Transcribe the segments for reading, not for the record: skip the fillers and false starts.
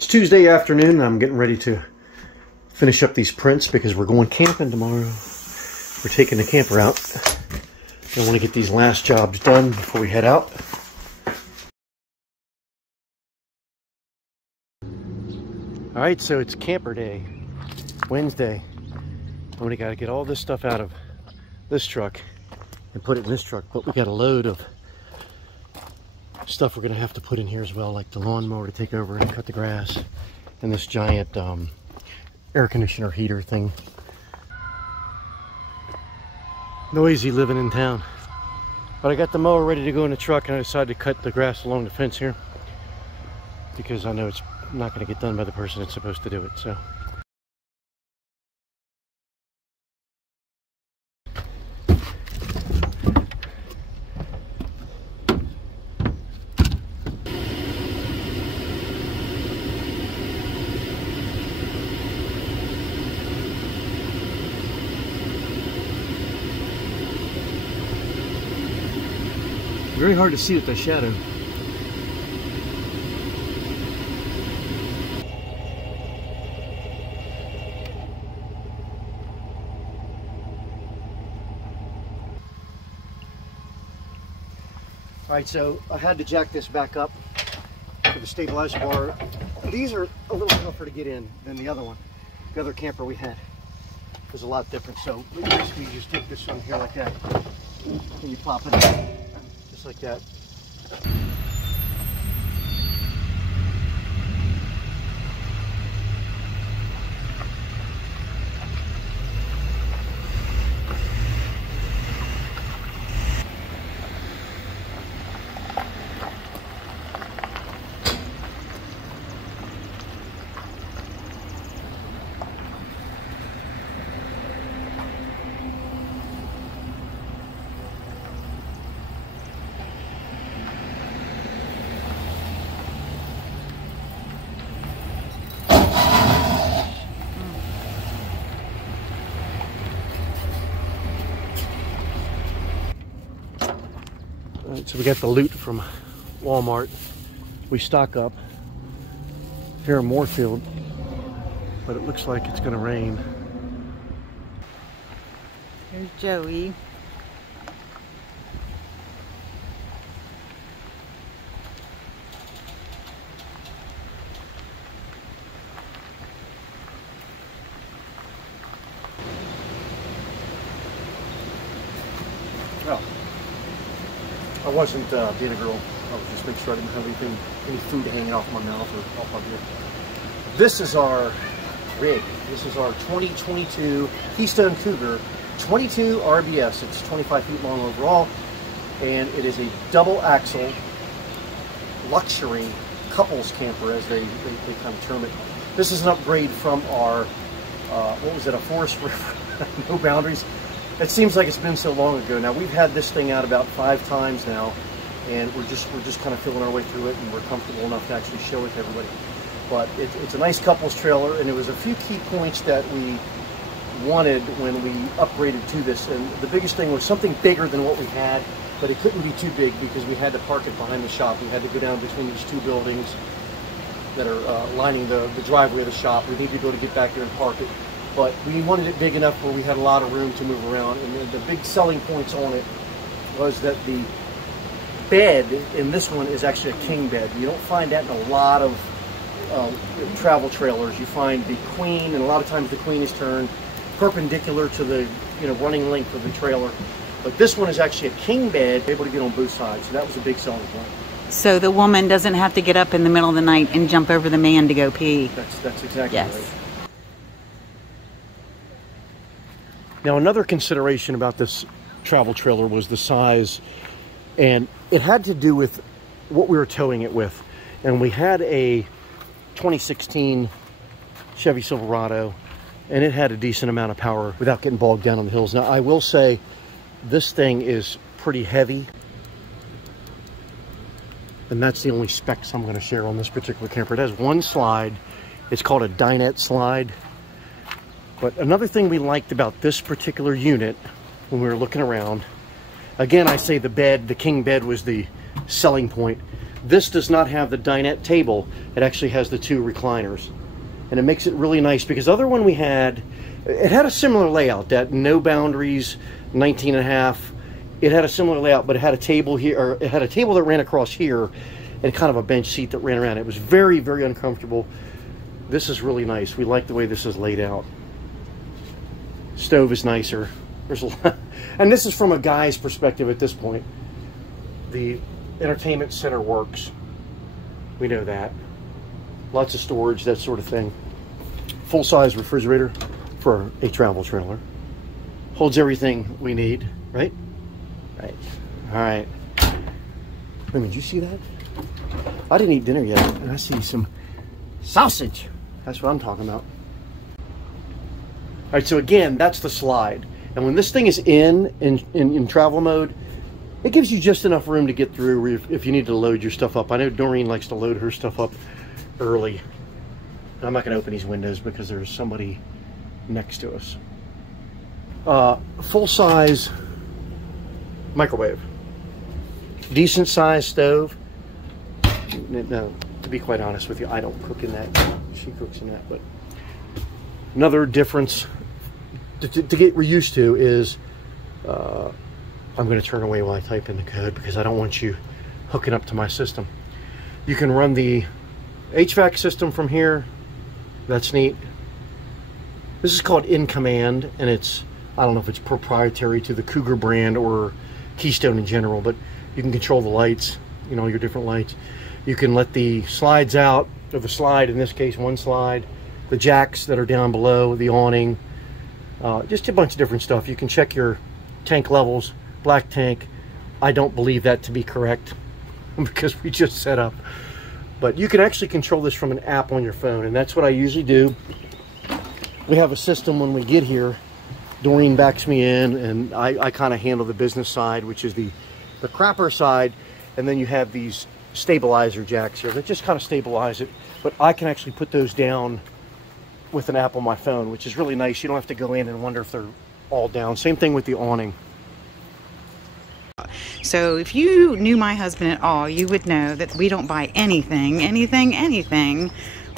It's Tuesday afternoon and I'm getting ready to finish up these prints because we're going camping tomorrow. We're taking the camper out. I want to get these last jobs done before we head out. Alright, so it's camper day, Wednesday. I'm going to get all this stuff out of this truck and put it in this truck, but we got a load of stuff we're going to have to put in here as well, like the lawnmower to take over and cut the grass, and this giant air conditioner heater thing. Noisy living in town. But I got the mower ready to go in the truck, and I decided to cut the grass along the fence here because I know it's not going to get done by the person that's supposed to do it. So very hard to see with the shadow. Alright, so I had to jack this back up for the stabilizer bar. These are a little tougher to get in than the other one. The other camper we had was a lot different. So basically you just take this one here like that and you pop it in. Just like that. Alright, so we got the loot from Walmart. We stock up here in Moorfield, but it looks like it's going to rain. There's Joey. Well, I wasn't being a girl. I was just making sure I didn't have any food hanging off my mouth or off my beard. This is our rig. This is our 2022 Keystone Cougar 22 RBS. It's 25 feet long overall, and it is a double axle luxury couples camper, as they kind of term it. This is an upgrade from our, what was it, a Forest River, No Boundaries. It seems like it's been so long ago. Now, we've had this thing out about 5 times now, and we're just kind of feeling our way through it, and we're comfortable enough to actually show it to everybody. But it's a nice couples trailer, and there was a few key points that we wanted when we upgraded to this. And the biggest thing was something bigger than what we had, but it couldn't be too big because we had to park it behind the shop. We had to go down between these 2 buildings that are lining the driveway of the shop. We needed to go to get back there and park it. But we wanted it big enough where we had a lot of room to move around. And the big selling points on it was that the bed in this one is actually a king bed. You don't find that in a lot of travel trailers. You find the queen, and a lot of times the queen is turned perpendicular to the running length of the trailer. But this one is actually a king bed, able to get on both sides. So that was a big selling point. So the woman doesn't have to get up in the middle of the night and jump over the man to go pee. That's exactly yes. Right. Now, another consideration about this travel trailer was the size, and it had to do with what we were towing it with. And we had a 2016 Chevy Silverado, and it had a decent amount of power without getting bogged down on the hills. Now, I will say this thing is pretty heavy, and that's the only specs I'm going to share on this particular camper. It has one slide. It's called a dinette slide. But another thing we liked about this particular unit when we were looking around, again, I say the bed, the king bed was the selling point, This does not have the dinette table. It actually has the 2 recliners. And it makes it really nice, because the other one we had, it had a similar layout, that no boundaries, 19.5. It had a similar layout, but it had a table here, or it had a table that ran across here, and kind of a bench seat that ran around. It was very, very uncomfortable. This is really nice. We like the way this is laid out. Stove is nicer. There's a lot, and this is from a guy's perspective at this point. The entertainment center works. We know that. Lots of storage, that sort of thing. Full-size refrigerator for a travel trailer. Holds everything we need, right? Right. All right. Wait, did you see that? I didn't eat dinner yet, and I see some sausage. That's what I'm talking about. All right, so again, that's the slide. And when this thing is in travel mode, it gives you just enough room to get through if you need to load your stuff up. I know Doreen likes to load her stuff up early. I'm not going to open these windows because there's somebody next to us. Full-size microwave. Decent sized stove. No, to be quite honest with you, I don't cook in that. She cooks in that. But another difference to get used to is I'm going to turn away while I type in the code because I don't want you hooking up to my system. You can run the HVAC system from here. That's neat. This is called In Command, and it's, I don't know if it's proprietary to the Cougar brand or Keystone in general, but you can control the lights, you know, your different lights. You can let the slides out, or the slide, in this case, one slide, the jacks that are down below, the awning, just a bunch of different stuff. You can check your tank levels, black tank. I don't believe that to be correct because we just set up. But you can actually control this from an app on your phone, and that's what I usually do. We have a system when we get here. Doreen backs me in, and I kind of handle the business side, which is the crapper side, and then you have these stabilizer jacks here that just kind of stabilize it. But I can actually put those down with an app on my phone, which is really nice. You don't have to go in and wonder if they're all down. Same thing with the awning. So if you knew my husband at all, you would know that we don't buy anything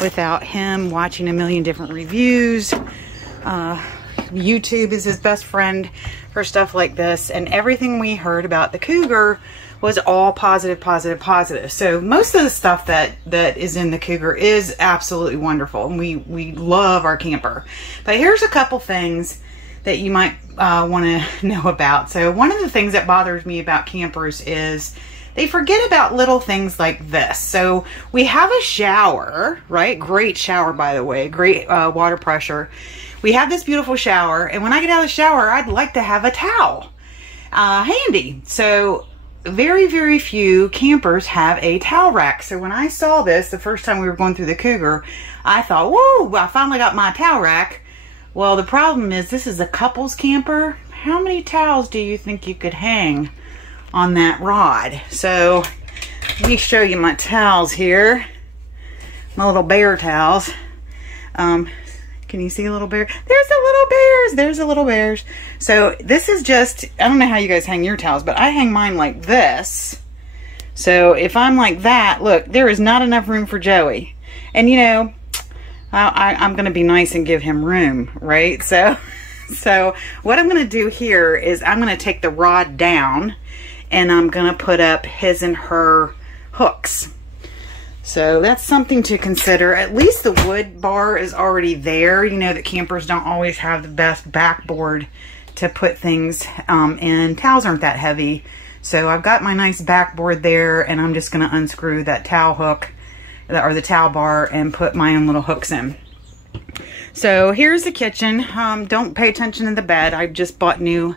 without him watching a million different reviews. YouTube is his best friend for stuff like this, and everything we heard about the Cougar was all positive, positive, positive. So most of the stuff that is in the Cougar is absolutely wonderful, and we love our camper. But here's a couple things that you might want to know about. So one of the things that bothers me about campers is they forget about little things like this. So we have a shower, right? Great shower, by the way, great water pressure. We have this beautiful shower, and when I get out of the shower, I'd like to have a towel handy. So very, very few campers have a towel rack. So when I saw this the first time we were going through the Cougar, I thought, whoa, I finally got my towel rack. Well, the problem is this is a couples camper. How many towels do you think you could hang on that rod? So let me show you my towels here. My little bear towels. Can you see a little bear? There's the little bears. There's the little bears. So this is just, I don't know how you guys hang your towels, but I hang mine like this. So if I'm like that, look, there is not enough room for Joey. And you know, I'm going to be nice and give him room, right? So what I'm going to do here is I'm going to take the rod down and I'm going to put up his and her hooks. So that's something to consider. At least the wood bar is already there. You know that campers don't always have the best backboard to put things in. Towels aren't that heavy. So I've got my nice backboard there, and I'm just going to unscrew that towel hook or the towel bar and put my own little hooks in. So here's the kitchen. Don't pay attention to the bed. I've just bought new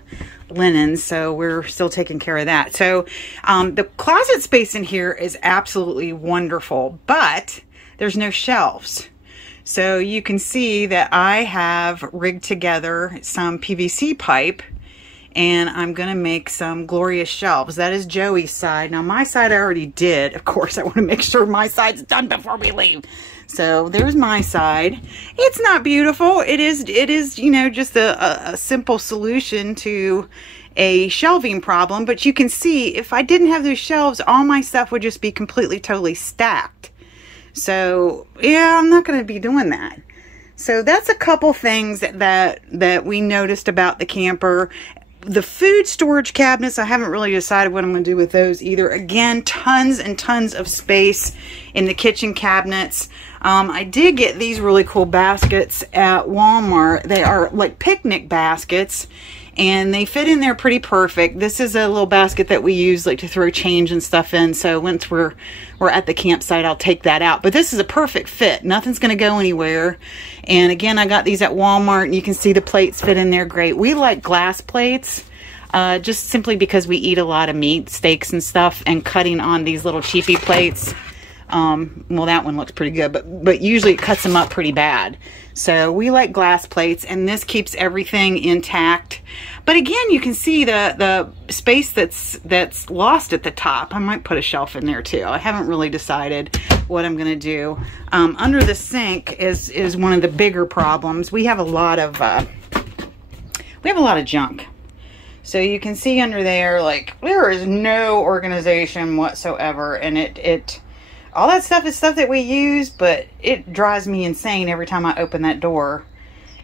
linens, so we're still taking care of that. So the closet space in here is absolutely wonderful, but there's no shelves. So you can see that I have rigged together some PVC pipe, and I'm going to make some glorious shelves. That is Joey's side. Now my side I already did. Of course, I want to make sure my side's done before we leave. So there's my side. It's not beautiful. It is, you know, just a simple solution to a shelving problem, but you can see if I didn't have those shelves, all my stuff would just be completely, totally stacked. So yeah, I'm not going to be doing that. So that's a couple things that we noticed about the camper. The food storage cabinets, I haven't really decided what I'm going to do with those either. Again, tons and tons of space in the kitchen cabinets. I did get these really cool baskets at Walmart. They are like picnic baskets, and they fit in there pretty perfect. This is a little basket that we use like to throw change and stuff in. So once we're at the campsite, I'll take that out. But this is a perfect fit. Nothing's going to go anywhere. And again, I got these at Walmart, and you can see the plates fit in there great. We like glass plates. Just simply because we eat a lot of meat, steaks and stuff, and cutting on these little cheapy plates, well, that one looks pretty good, but usually it cuts them up pretty bad. So we like glass plates, and this keeps everything intact. But again, you can see the space that's lost at the top. I might put a shelf in there too. I haven't really decided what I'm gonna do. Under the sink is one of the bigger problems. We have a lot of junk. So you can see under there, like, there is no organization whatsoever, and all that stuff is stuff that we use, but it drives me insane every time I open that door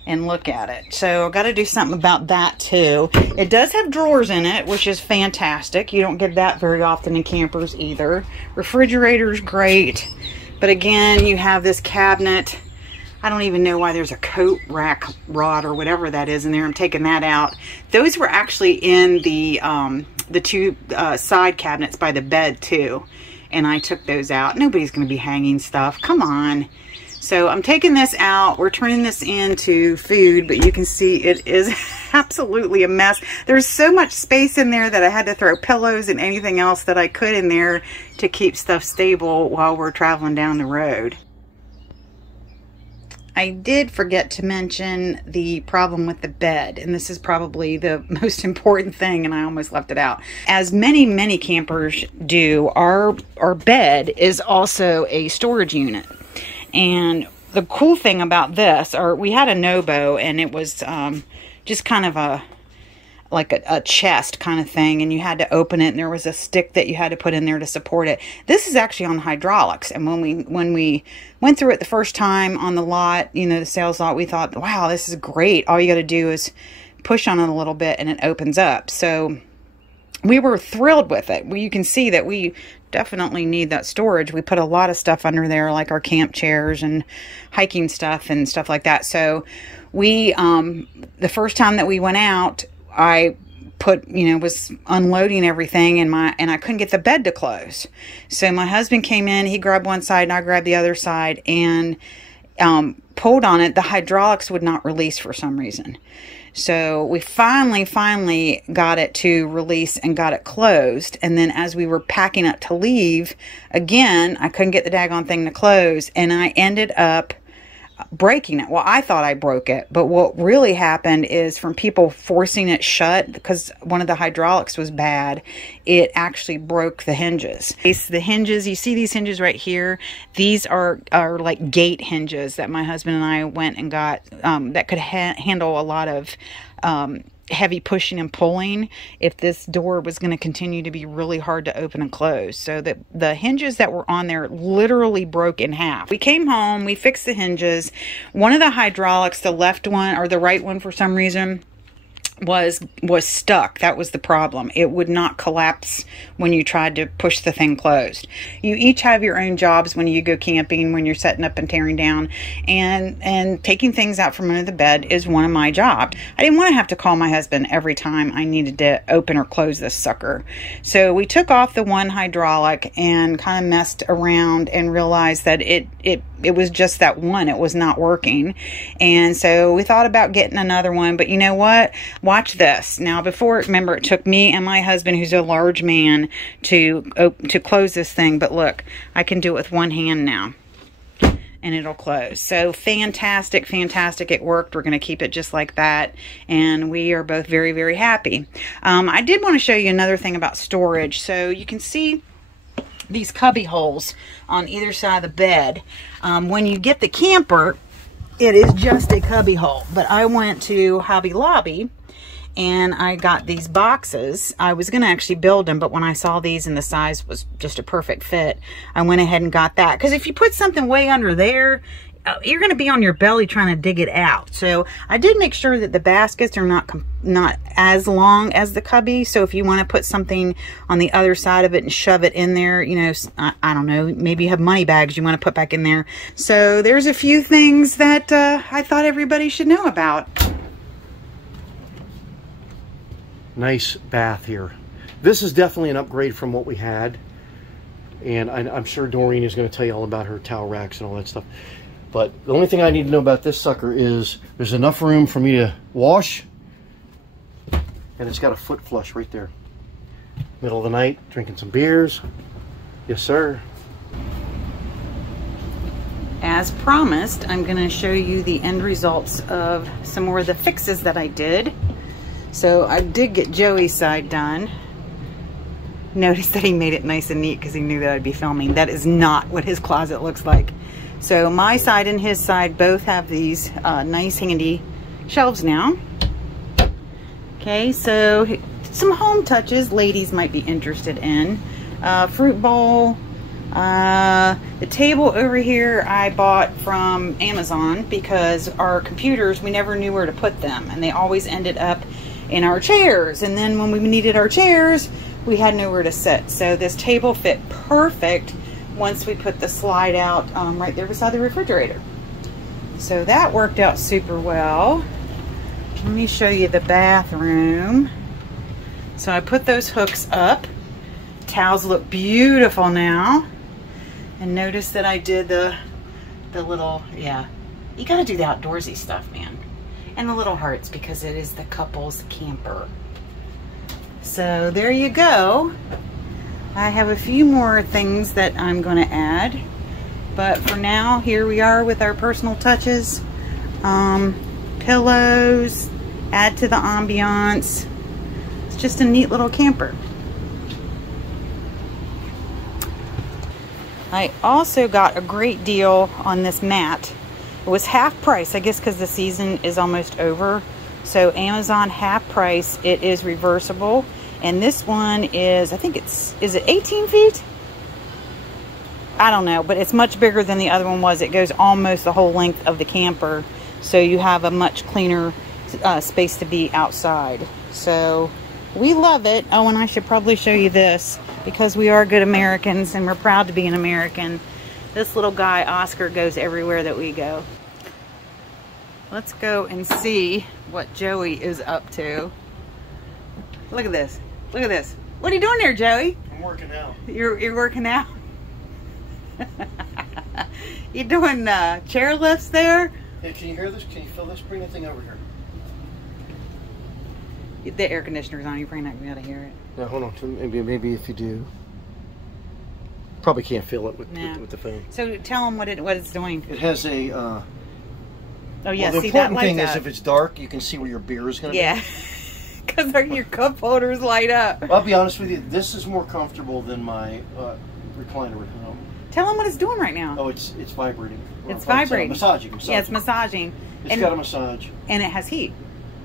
and look at it. So I've got to do something about that too. It does have drawers in it, which is fantastic. You don't get that very often in campers either. Refrigerator's great, but again, you have this cabinet. I don't even know why there's a coat rack rod or whatever that is in there. I'm taking that out. Those were actually in the two side cabinets by the bed too, and I took those out. Nobody's going to be hanging stuff. Come on. So I'm taking this out. We're turning this into food, but you can see it is absolutely a mess. There's so much space in there that I had to throw pillows and anything else that I could in there to keep stuff stable while we're traveling down the road. I did forget to mention the problem with the bed, and this is probably the most important thing, and I almost left it out. As many campers do, our bed is also a storage unit. And the cool thing about this, we had a Nobo, and it was just kind of like a chest kind of thing, and you had to open it, and there was a stick that you had to put in there to support it. This is actually on hydraulics, and when we went through it the first time on the lot, you know, the sales lot, we thought, wow, this is great. All you got to do is push on it a little bit and it opens up. So we were thrilled with it. Well, you can see that we definitely need that storage. We put a lot of stuff under there, like our camp chairs and hiking stuff and stuff like that. So we, the first time that we went out, I was unloading everything, and I couldn't get the bed to close. So my husband came in, he grabbed one side and I grabbed the other side, and pulled on it. The hydraulics would not release for some reason. So we finally got it to release and got it closed. And then as we were packing up to leave, again, I couldn't get the daggone thing to close, and I ended up breaking it. Well, I thought I broke it, but what really happened is from people forcing it shut, because one of the hydraulics was bad, it actually broke the hinges. The hinges, you see these hinges right here? These are like gate hinges that my husband and I went and got that could handle a lot of heavy pushing and pulling if this door was going to continue to be really hard to open and close. So the hinges that were on there literally broke in half. We came home, we fixed the hinges. One of the hydraulics, the left one or the right one for some reason, was stuck. That was the problem. It would not collapse when you tried to push the thing closed. You each have your own jobs when you go camping, when you're setting up and tearing down, and taking things out from under the bed is one of my jobs. I didn't want to have to call my husband every time I needed to open or close this sucker. So we took off the one hydraulic and kind of messed around and realized that it was just that one. It was not working. And so we thought about getting another one, but you know what? Watch this. Now, before, remember, it took me and my husband, who's a large man, to close this thing. But look, I can do it with one hand now, and it'll close. So fantastic, fantastic. It worked. We're going to keep it just like that, and we are both very, very happy. I did want to show you another thing about storage. So you can see these cubby holes on either side of the bed. When you get the camper, it is just a cubby hole. But I went to Hobby Lobby, and I got these boxes. I was going to actually build them, but when I saw these and the size was just a perfect fit, I went ahead and got that. Because if you put something way under there, you're going to be on your belly trying to dig it out. So I did make sure that the baskets are not as long as the cubby. So if you want to put something on the other side of it and shove it in there, you know, I don't know, maybe you have money bags you want to put back in there. So there's a few things that I thought everybody should know about. Nice bath here. This is definitely an upgrade from what we had. And I'm sure Doreen is going to tell you all about her towel racks and all that stuff. But the only thing I need to know about this sucker is there's enough room for me to wash, and it's got a foot flush right there. Middle of the night, drinking some beers. Yes, sir. As promised, I'm going to show you the end results of some more of the fixes that I did. So I did get Joey's side done. Notice that he made it nice and neat because he knew that I'd be filming. That is not what his closet looks like. So my side and his side both have these nice handy shelves now. Okay, so some home touches ladies might be interested in. Fruit bowl. The table over here I bought from Amazon because our computers, we never knew where to put them. And they always ended up in our chairs. And then when we needed our chairs, we had nowhere to sit. So this table fit perfect once we put the slide out right there beside the refrigerator. So that worked out super well. Let me show you the bathroom. So I put those hooks up. Towels look beautiful now. And notice that I did the little, yeah, you gotta do the outdoorsy stuff, man. And the little hearts because it is the couple's camper. So there you go. I have a few more things that I'm going to add, but for now, here we are with our personal touches. Pillows, add to the ambiance. It's just a neat little camper. I also got a great deal on this mat. It was half price, I guess because the season is almost over. So Amazon half price, it is reversible. And this one is, I think is it 18 feet? I don't know, but it's much bigger than the other one was. It goes almost the whole length of the camper. So you have a much cleaner space to be outside. So we love it. Oh, and I should probably show you this because we are good Americans and we're proud to be an American. This little guy, Oscar, goes everywhere that we go. Let's go and see what Joey is up to. Look at this. Look at this. What are you doing there, Joey? I'm working out. You're working out? You doing chair lifts there? Hey, can you hear this? Can you feel this? Bring the thing over here. The air conditioner's on. You're probably not going to be able to hear it. Now, hold on. Maybe if you do. Probably can't feel it with the phone. So tell them what it's doing. It has a... oh, yeah. Well, the see, that important lights thing is up. if it's dark, you can see where your beer is going to be. Yeah. Because your cup holders light up. Well, I'll be honest with you. This is more comfortable than my recliner at home. Tell them what it's doing right now. Oh, it's vibrating. It's vibrating. Massaging. Yeah, it's massaging. It's got a massage. And it has heat.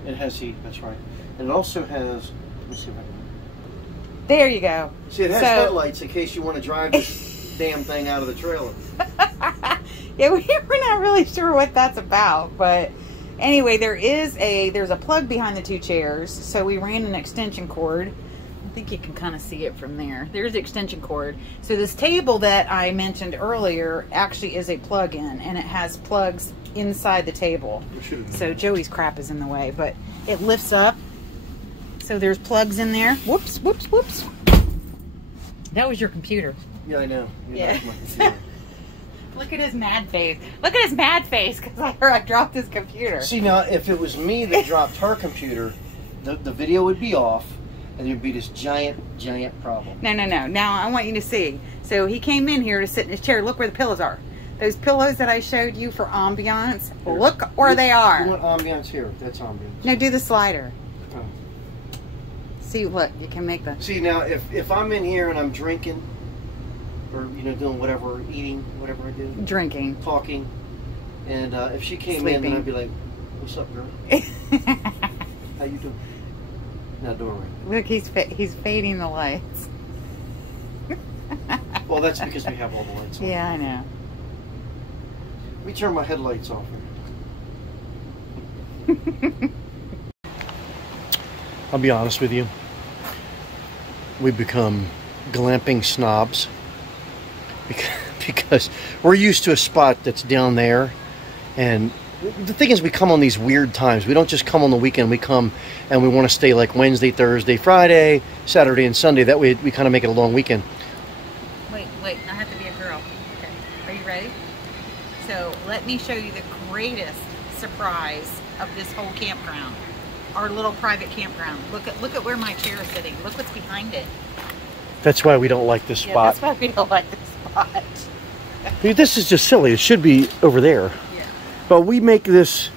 It has heat, that's right. And it also has, let me see if I can... There you go. See, it has headlights in case you want to drive this damn thing out of the trailer. Yeah, we're not really sure what that's about, but anyway, there's a plug behind the two chairs, so we ran an extension cord. I think you can kind of see it from there. There's the extension cord. So this table that I mentioned earlier actually is a plug-in, and it has plugs inside the table. So Joey's crap is in the way, but it lifts up. So there's plugs in there. Whoops, whoops, whoops. That was your computer. Yeah, I know. Yeah. Look at his mad face. Look at his mad face because I dropped his computer. See, now, if it was me that dropped her computer, the video would be off, and there'd be this giant problem. No. Now, I want you to see. So he came in here to sit in his chair. Look where the pillows are. Those pillows that I showed you for ambiance, Here. Look where they are. You want ambiance here. That's ambiance. No, do the slider. Oh. See, look, you can make the... See, now, if I'm in here and I'm drinking, or, doing whatever, eating, whatever I do. Drinking. Talking. And if she came Sleeping. in, then I'd be like, what's up, girl? How you doing? in that doorway. Look, he's fading the lights. Well, that's because we have all the lights on. Yeah, I know. Let me turn my headlights off here. I'll be honest with you. We've become glamping snobs because we're used to a spot that's down there, and the thing is, we come on these weird times. We don't just come on the weekend. We come and we want to stay like Wednesday, Thursday, Friday, Saturday, and Sunday. That way we kind of make it a long weekend. Wait, I have to be a girl. Okay, are you ready? So let me show you the greatest surprise of this whole campground. Our little private campground. Look at where my chair is sitting. Look what's behind it. That's why we don't like this spot. Yeah, that's why we don't like this spot. Dude, this is just silly. It should be over there. Yeah. But we make this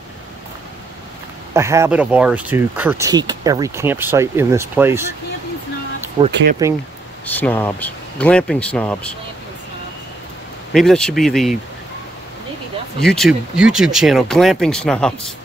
a habit of ours to critique every campsite in this place. We're camping snobs. We're camping snobs. Glamping snobs. Glamping snobs. Maybe that should be the Maybe that's YouTube channel, Glamping Snobs.